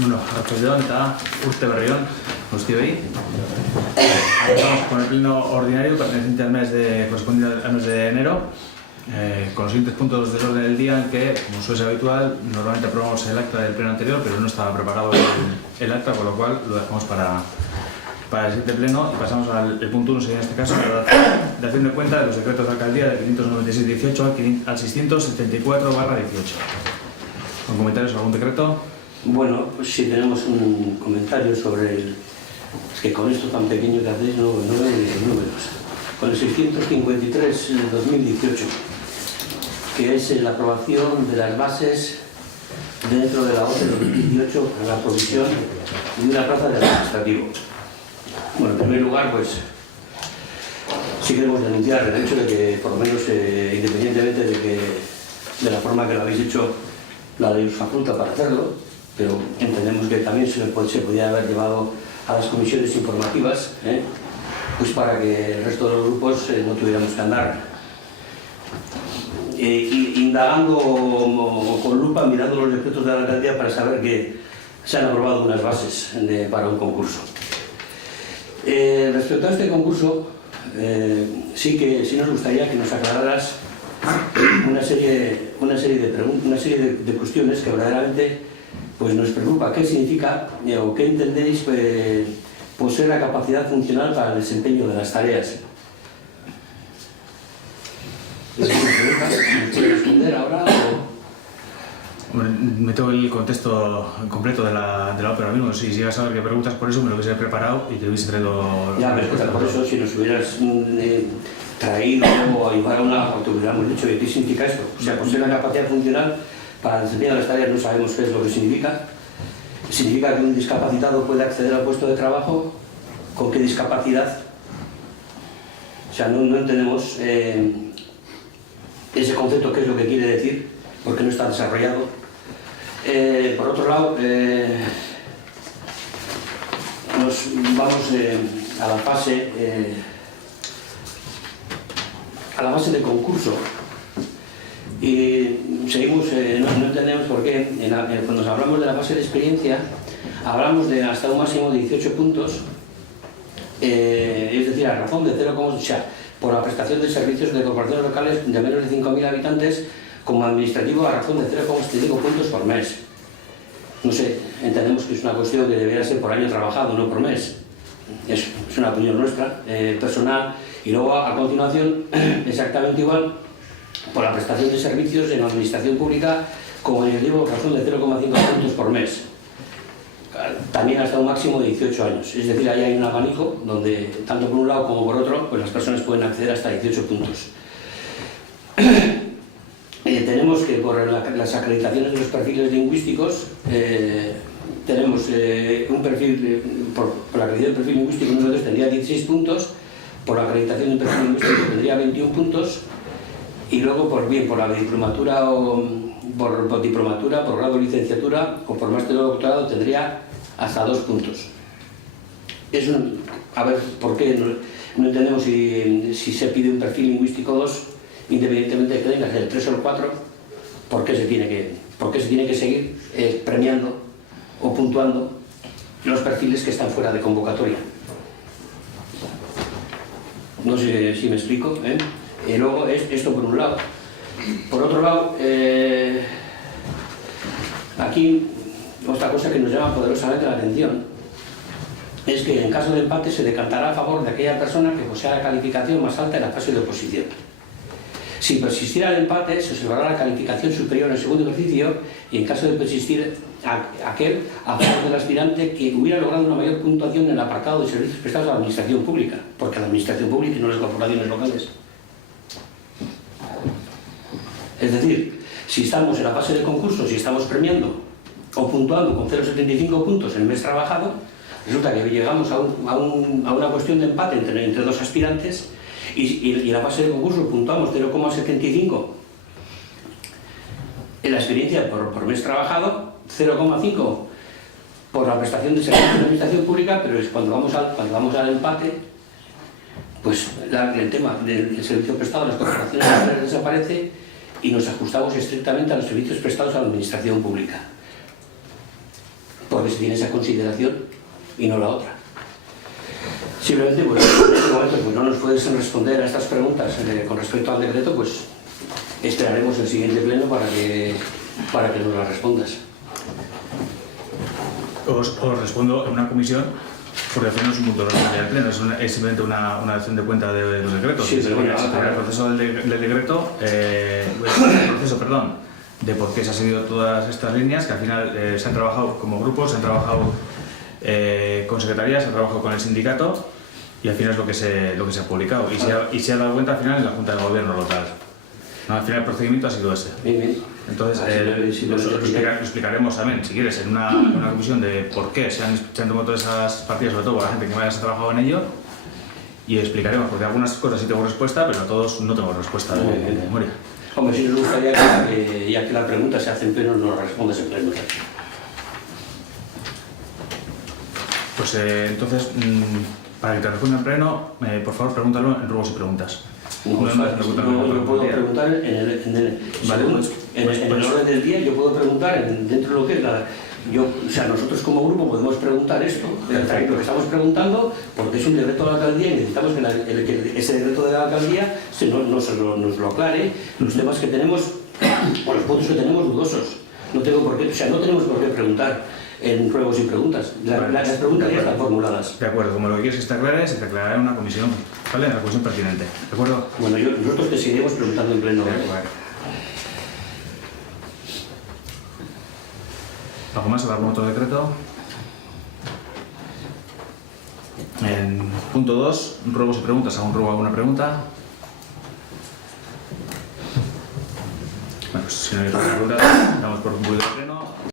Bueno, arratsaldeon eta urte berrión, guztioi. Estamos con el pleno ordinario perteneciente al mes correspondiente al mes de enero, con los siguientes puntos del orden del día, en que, como suele ser habitual, normalmente aprobamos el acta del pleno anterior, pero no estaba preparado el acta, con lo cual lo dejamos para el siguiente pleno y pasamos al punto 1, sería en este caso la dación de cuenta de los decretos de alcaldía de 596-18 al 674/18. ¿Con comentarios sobre algún decreto? Bueno, pues sí tenemos un comentario sobre el... Es que con esto tan pequeño que hacéis no veo ni los números. Con el 653/2018, que es la aprobación de las bases dentro de la OCE 2018 para la provisión de una plaza de administrativo. Bueno, en primer lugar, pues sí queremos denunciar el hecho de que, por lo menos independientemente de la forma que lo habéis hecho, la ley os faculta para hacerlo, pero entendemos que también se podía haber llevado a las comisiones informativas, pues para que el resto de los grupos no tuviéramos que andar indagando con lupa, mirando los decretos de la alcaldía para saber que se han aprobado unas bases para un concurso. Respecto a este concurso, sí nos gustaría que nos aclararas una serie de cuestiones que verdaderamente pues nos preocupa. ¿Qué significa o qué entendéis por ser la capacidad funcional para el desempeño de las tareas? ¿Es una pregunta? ¿Me puede responder ahora? Hombre, me tengo el contexto completo de la ópera ahora mismo. Si llegas a ver qué preguntas por eso, me lo hubiese preparado y te hubiese traído... Ya, pero por eso, si nos hubieras traído o ayudar a una... o te hubiéramos dicho, ¿qué significa esto? O sea, por ser la capacidad funcional para el desempeño de las tareas no sabemos qué es lo que significa. ¿Significa que un discapacitado puede acceder al puesto de trabajo? ¿Con qué discapacidad? O sea, no entendemos ese concepto, qué es lo que quiere decir, porque no está desarrollado. Por otro lado, nos vamos a la fase de concurso y seguimos, no entendemos por qué cuando hablamos de la fase de experiencia hablamos de hasta un máximo de 18 puntos, es decir, a razón de 0, o sea, por la prestación de servicios de corporaciones locales de menos de 5.000 habitantes como administrativo a razón de 0,75 puntos por mes. No sé, entendemos que es una cuestión que debería ser por año trabajado, no por mes. Es una opinión nuestra, personal. Y luego, a continuación, exactamente igual, por la prestación de servicios en la administración pública como administrativo a razón de 0,5 puntos por mes. También hasta un máximo de 18 años. Es decir, ahí hay un abanico donde, tanto por un lado como por otro, pues las personas pueden acceder hasta 18 puntos. Tenemos que por las acreditaciones de los perfiles lingüísticos, tenemos un perfil, por la acreditación del perfil lingüístico nosotros tendría 16 puntos, por la acreditación del perfil lingüístico tendría 21 puntos, y luego por la diplomatura o por diplomatura, por grado de licenciatura o por máster o doctorado tendría hasta 2 puntos. A ver, ¿por qué? No entendemos si se pide un perfil lingüístico 2, independientemente de que tengas el 3 o el 4, ¿por qué se tiene que seguir premiando o puntuando los perfiles que están fuera de convocatoria? No sé si me explico, luego esto por un lado. Por otro lado, aquí otra cosa que nos llama poderosamente la atención es que en caso de empate se decantará a favor de aquella persona que posea la calificación más alta en la fase de oposición. Si persistiera el empate, se observará la calificación superior en el segundo ejercicio y en caso de persistir aquel a favor del aspirante que hubiera logrado una mayor puntuación en el apartado de servicios prestados a la administración pública, porque a la administración pública y no a las corporaciones locales. Es decir, si estamos en la fase de concurso, si estamos premiando o puntuando con 0,75 puntos en el mes trabajado, resulta que llegamos a una cuestión de empate entre dos aspirantes y en la fase de concurso puntuamos 0,75 en la experiencia por mes trabajado, 0,5 por la prestación de servicios de la administración pública, pero es cuando vamos al empate, pues el tema del servicio prestado a las corporaciones locales desaparece y nos ajustamos estrictamente a los servicios prestados a la administración pública. porque se tiene esa consideración y no la otra. Simplemente, pues, en este momento, pues no nos puedes responder a estas preguntas con respecto al decreto, pues esperaremos el siguiente pleno para que nos las respondas. Os respondo en una comisión, porque al final no es un punto de orden del pleno, es simplemente una acción de cuenta de los decretos. Sí, pero bueno, el proceso del decreto, de por qué se han seguido todas estas líneas, que al final se han trabajado como grupos, se han trabajado con secretarías, se ha trabajado con el sindicato y al final es lo que se ha publicado y se ha dado cuenta al final en la Junta de Gobierno local. No, al final el procedimiento ha sido ese. Bien, bien. Entonces, lo explicaremos también, si quieres, en una comisión de por qué se han tomado todas esas partidas, sobre todo para la gente que no haya trabajado en ello, y explicaremos, porque algunas cosas sí tengo respuesta, pero a todos no tengo respuesta de memoria. Hombre, si nos gustaría que, ya que la pregunta se hace en pleno, nos respondes en pleno. Pues entonces, para que te responda en pleno, por favor, pregúntalo en ruegos y preguntas. Yo puedo preguntar en el orden del día, yo puedo preguntar dentro de lo que es nosotros como grupo podemos preguntar esto, lo que estamos preguntando, porque es un decreto de la alcaldía y necesitamos que ese decreto de la alcaldía nos lo aclare, los temas que tenemos, o los puntos que tenemos dudosos. No tenemos por qué preguntar en ruegos y preguntas. Las preguntas ya están formuladas. De acuerdo, como lo que quieres que esté aclare, se te aclarará en una comisión, ¿vale? En la comisión pertinente, ¿de acuerdo? Bueno, nosotros te seguiremos preguntando en pleno. ¿Algo más? ¿Algún otro decreto? En punto 2, ruegos y preguntas. ¿Algún ruego, alguna pregunta? Bueno, pues si no hay otra pregunta, damos por concluido.